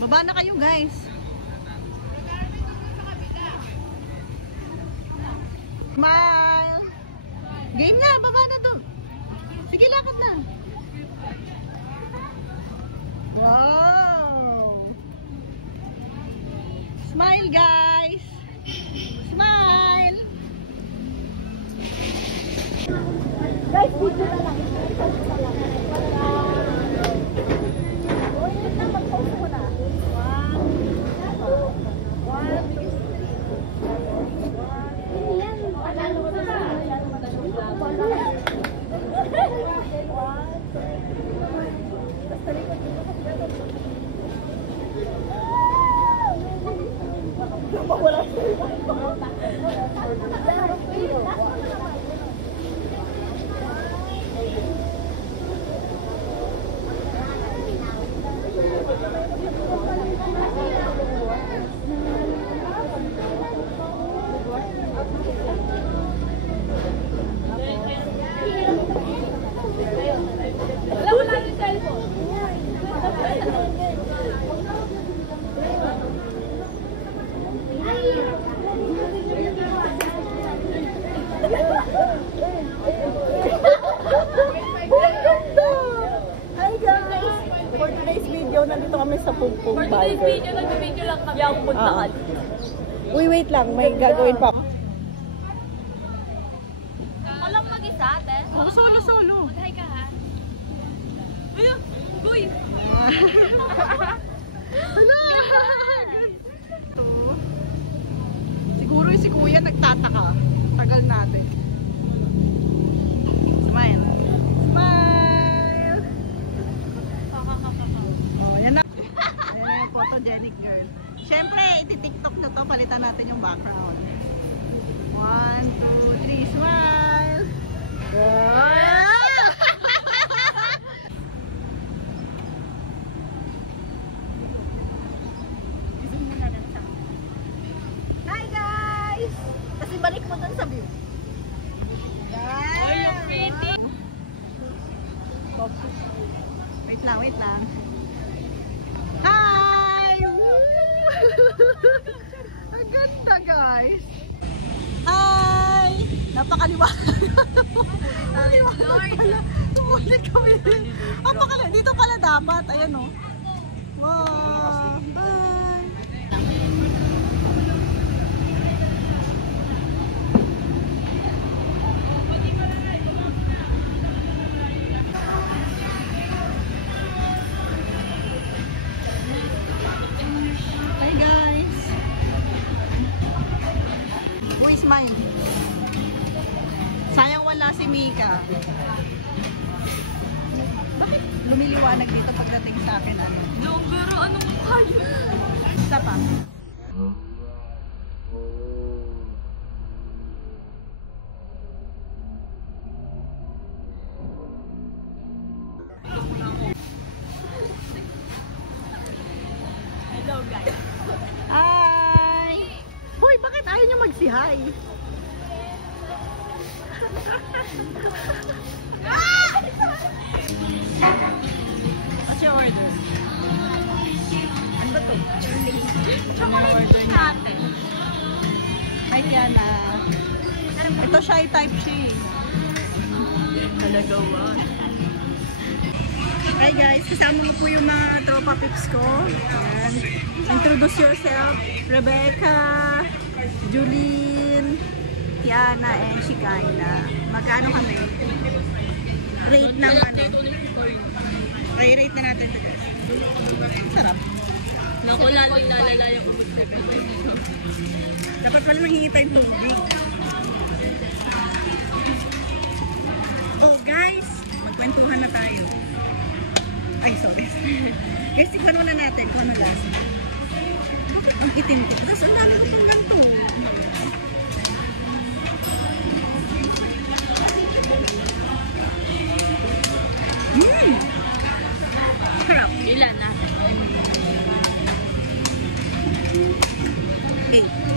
Baba na kayo guys. Smile. Game na, baba na to. Sige, lakad na. Wow. Smile guys. Smile. Guys, video na lang. Nandito kami sa Pugpug Burger. For today's video, nag-video lang kami ang puntahan. Uy, wait lang. May gagawin pa. Alam mag-isa, ate? Solo. Mag-hi ka, ha? Ayun! Guy! Hala! Siguro yung si Kuya nagtataka. Tagal natin. Smile. Smile! Oh, yan na. Ayan na yung photogenic girl. Siyempre, iti-tiktok na to. Palitan natin yung background. 1, 2, 3, smile! Hi guys! Kasi balik mo dun sa view. Are you pretty? Wait lang. Hi! Ang ganda guys! Hi! Napakaliwanag. Tumulit kami. Dito pala dapat. Ayan o. Wow! Bye! Hi guys! Who is mine? Sayang wala si Mika. Bakit lumiliwanag dito pagdating sa akin? Pero anong kayo? Isa pa. Hello, guys. Hi! Hoy, bakit ayaw nyo mag-si-hi? What's your order? Ano ba to? Chocolate natin. Hi, Tiana. Ito shy type siya. Talaga ba? Hi guys, kasama ko po yung mga tropa pips ko. Ayan. Introduce yourself. Rebecca, Julene, Tiana, and Shikaina. Magkano kami? Rate ng ano? Rate na natin ito guys. Sarap. Naku, lalong lalala yung ubod ko. Dapat pala nanghingi tayong tubig. Oh guys, magkwentuhan na tayo. Ay, sorry. Guys, tignan muna natin kung ano lasa. Bakit ang itim ko? Tapos ang dami ko itong ganito. Sarap. Ilan na? 8.